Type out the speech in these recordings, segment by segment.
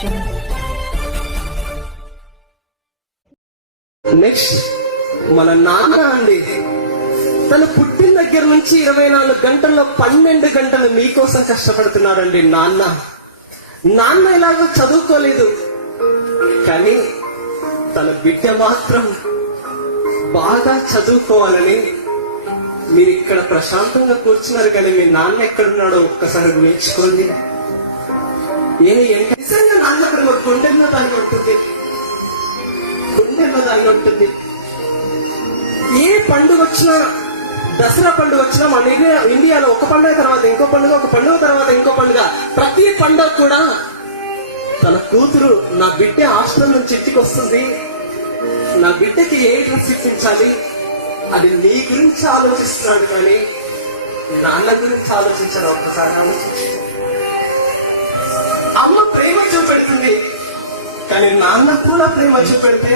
Jungle. Next మన నాన్న అండి. తను పుట్టిన దగ్గర నుంచి ఇరవై నాలుగు గంటల్లో పన్నెండు గంటలు మీకోసం కష్టపడుతున్నాడండి నాన్న. నాన్న ఎలాగో చదువుకోలేదు. కానీ తన బిడ్డ మాత్రం బాగా చదువుకోవాలని మీరు ఇక్కడ ప్రశాంతంగా కూర్చున్నారు కానీ మీ నాన్న ఎక్కడున్నాడో ఒక్కసారి ఊహించుకోండి నేను ఎంత నిజంగా నాన్న ఒక దాన్ని ఉంటుంది గుండెల్లో దాన్ని ఉంటుంది ఏ పండుగ వచ్చినా దసరా పండుగ వచ్చినా మన ఇండియాలో ఒక పండుగ తర్వాత ఇంకో పండుగ ఒక పండుగ తర్వాత ఇంకో పండుగ. ప్రతి పండుగ కూడా తన కూతురు నా బిడ్డ హాస్టల్ నుంచి ఇంటికి వస్తుంది. నా బిడ్డకి ఏ డ్రెస్ ఇప్పించాలి? అది నీ గురించి ఆలోచిస్తున్నాడు కానీ నాన్న గురించి ఆలోచించాలి ఒక్కసారి ఆలోచించి. కానీ నాన్న కూడా ప్రేమ చూపెడితే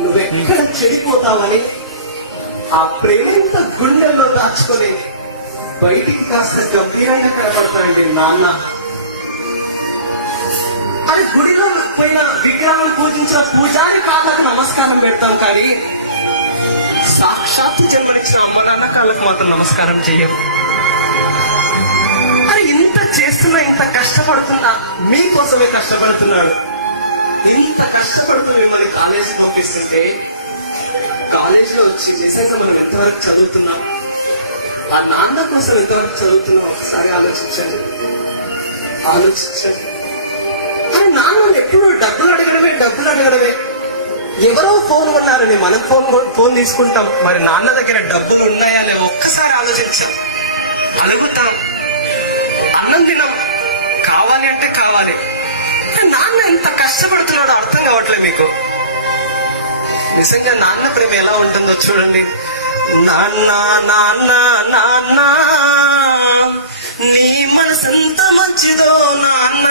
నువ్వెక్కడ చెడిపోతావని ఆ ప్రేమంత గుండెల్లో దాచుకొని బయటికి కాస్త గంభీరంగా కనబడతాడండి నాన్న. అది గుడిలో పోయిన విగ్రహం పూజించిన పూజారి కాళ్ళకు నమస్కారం పెడతాం కానీ సాక్షాత్తు జన్మనిచ్చిన అమ్మ నాన్న కాళ్ళకు మాత్రం నమస్కారం చెయ్యం అది ఇంత చేస్తున్నా ఇంత కష్టపడుతున్నా మీకోసమే కష్టపడుతున్నాడు. ఇంత కష్టపడుతూ మిమ్మల్ని కాలేజీ పంపిస్తుంటే కాలేజ్లో వచ్చి నిజంగా మనం ఎంతవరకు చదువుతున్నాం? ఆ నాన్న కోసం ఎంతవరకు చదువుతున్నాం? ఒకసారి ఆలోచించండి. ఆలోచించండి. కానీ నాన్న ఎప్పుడు డబ్బులు అడగడమే డబ్బులు అడగడమే. ఎవరో ఫోన్ ఉన్నారని మనం ఫోన్ కొ- ఫోన్ తీసుకుంటాం. మరి నాన్న దగ్గర డబ్బులు ఉన్నాయా? లేవో ఒక్కసారి ఆలోచించాం అడుగుతాం. కష్టపడుతున్నాడో అర్థం కావట్లేదు మీకు. నిజంగా నాన్న ప్రేమ ఎలా ఉంటుందో చూడండి. నాన్న నాన్న నాన్న నీ మనసు ఎంత మంచిదో నాన్న.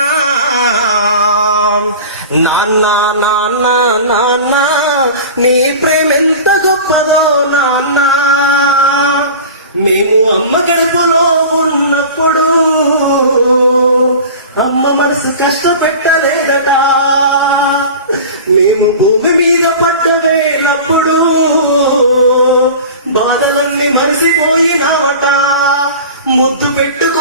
నాన్న నాన్న నాన్న నీ ప్రేమ ఎంత గొప్పదో నాన్న. మేము అమ్మ గడపలో ఉన్నప్పుడు అమ్మ మనసు కష్టపెట్టలేదట. మేము భూమి మీద పడ్డవేలప్పుడు బాధలన్నీ మరిసిపోయినామట ముద్దు పెట్టుకు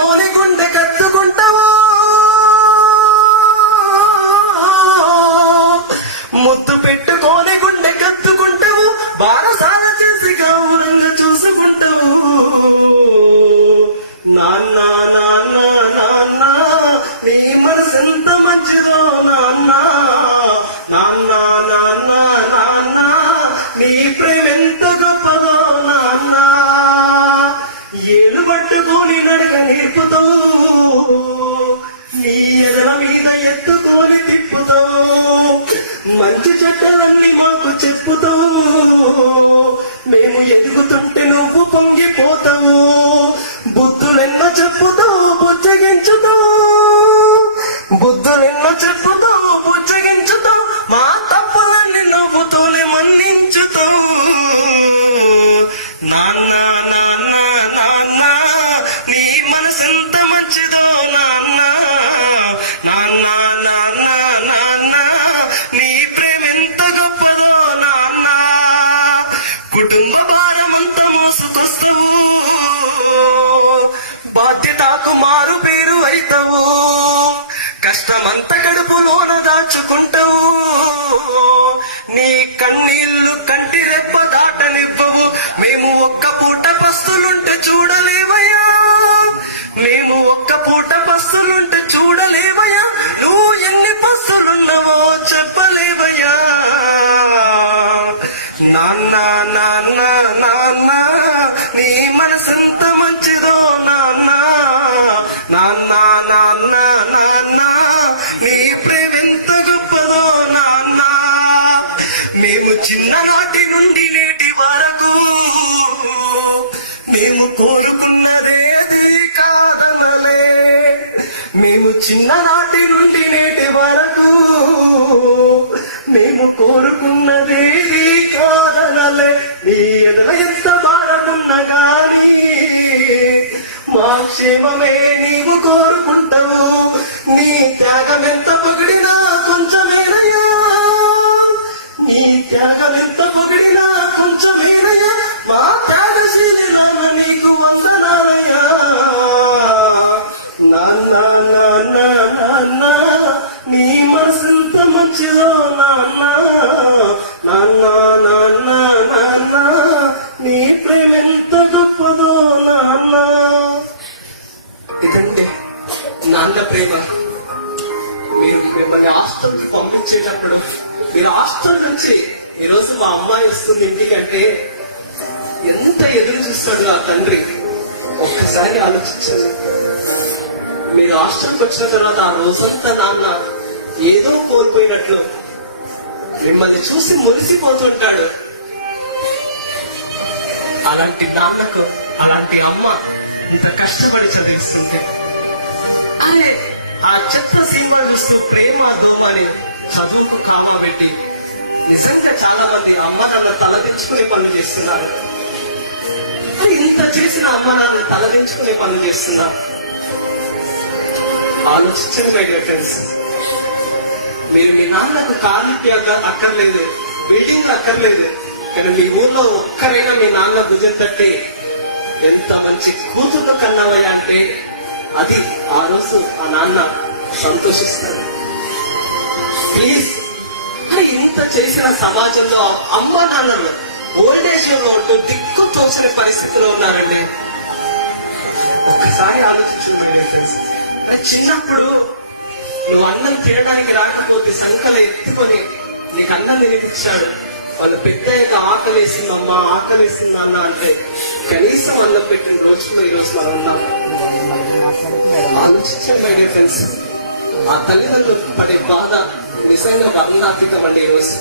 దాచుకుంటావు నీ కన్నీళ్ళు కంటి రెప్ప దాటనివ్వవు. మేము ఒక్క పూట పస్తులుంటే చూడలేవయ్యా. మేము ఒక్క పూట పస్తులుంటే చూడలేవయ్యా. నువ్వు ఎన్ని బస్తులున్నావో చెప్పలేవయ్యా. నాన్న నాన్న నాన్న నీ మనసెంత మంచిదో చిన్ననాటి నుండి నేటి వరకు మేము కోరుకున్నదే కాదనలే. నీ ఎదల ఎంత బాధకున్నా గాని మా క్షేమమే నీవు కోరుకుంటావు. నీ త్యాగం ఎంత పొగిడినా కొంచెమేనయ్యా. నీ త్యాగం ఎంత పొగిడినా కొంచెమేనయ్యా. మనసెంత నాన్నా నాన్న నాన్న నాన్న నాన్న నీ ప్రేమ ఎంత గొప్పదో నాన్న. ఇదండి నాన్న ప్రేమ. మీరు మిమ్మల్ని హాస్టల్కి పంపించేటప్పుడు మీరు హాస్టల్ నుంచి ఈరోజు మా అమ్మాయి వస్తుంది ఇంటికంటే ఎంత ఎదురు చూస్తాడు నా తండ్రి? ఒక్కసారి ఆలోచించారు మీరు హాస్టల్కి వచ్చిన తర్వాత ఆ రోజంతా నాన్న ఏదో కోల్పోయినట్లు. మిమ్మల్ని చూసి మురిసిపోతుంటాడు. అలాంటి నాన్నకు అలాంటి అమ్మ ఇంత కష్టపడి చదివిస్తుంటే. అరే ఆ చెత్త సినిమా చూస్తూ ప్రేమ దోమ అని చదువుకు కామా పెట్టి నిజంగా చాలా మంది అమ్మ నాన్న తలదించుకునే పనులు చేస్తున్నారు. ఇంత చేసిన అమ్మ నాన్న తలదించుకునే పనులు చేస్తున్నారు. ఆలోచించండి మై డియర్ ఫ్రెండ్స్ మీరు మీ నాన్నకు కార్లు అక్కర్లేదు బిల్డింగ్లు అక్కర్లేదు కానీ మీ ఊర్లో ఒక్కరైనా మీ నాన్న భుజం తట్టి ఎంత మంచి కూతురు కన్నావయ్యా అంటే అది ఆ రోజు ఆ నాన్న సంతోషిస్తాడు. ప్లీజ్ మరి ఇంత చేసిన సమాజంలో అమ్మ నాన్నలు ఓల్డ్ ఏజ్లో ఉంటూ దిక్కు తోచని పరిస్థితిలో ఉన్నారండి. ఒక్కసారి ఆలోచించండి ఫ్రెండ్స్ చిన్నప్పుడు నువ్వు అన్నం తినడానికి రాకపోతే సంకలు ఎత్తుకొని నీకు అన్నం తినిపించాడు వాళ్ళు పెద్దయ్యాక ఆకలేసిందమ్మా ఆకలేసింది అన్న అంటే కనీసం అన్నం పెట్టిన రోజుల్లో ఈ రోజు మనం ఉన్నాం. ఆలోచించండి మై డియర్ ఫ్రెండ్స్ ఆ తల్లిదండ్రులు పడే బాధ నిజంగా వర్ణాతీతం అండి ఈ రోజు